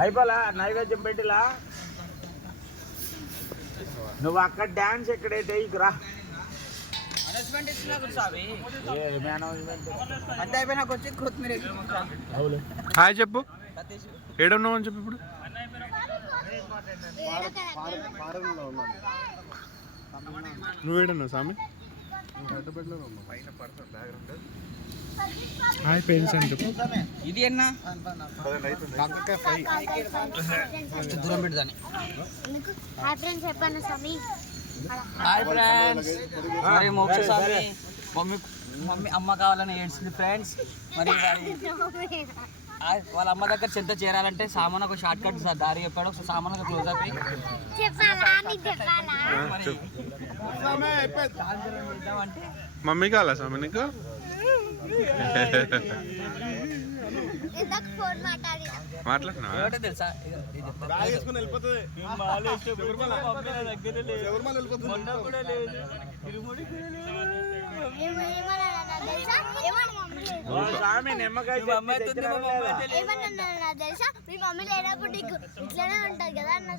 అయిపోలా నైవేద్యం పెట్టిలా నువ్వు అక్కడ డాన్స్ ఎక్కడైతే ఇకురా హాయ్ చెప్పు ఏడున్నావు అని చెప్పు ఇప్పుడు నువ్వు ఏడున్నావు స్వామి హాయ్ పేరెంట్స్ అని చెప్పు ఇది ఎన్న దూరం పెడదాని హాయ్ ఫ్రెండ్స్ చెప్పండి స్వామి హాయ్ ఫ్రెండ్స్ మరి మోక్ష స్వామి మమ్మీ అమ్మ కావాలని ఏడ్చింది ఫ్రెండ్స్ మరి వాళ్ళ అమ్మ దగ్గర చెంత చేరాలంటే సామాన్ ఒక షార్ట్ కట్ దారి చెప్పాడు ఒకసారి సామాన్ ఒక క్లోజ్ అప్ మమ్మీ కావాలా స్వామి నీకు మాట్లాడినా తెలుసా నిమ్మకాయ మీ మమ్మీ లేనప్పుడు ఇట్లానే ఉంటది కదా అన్న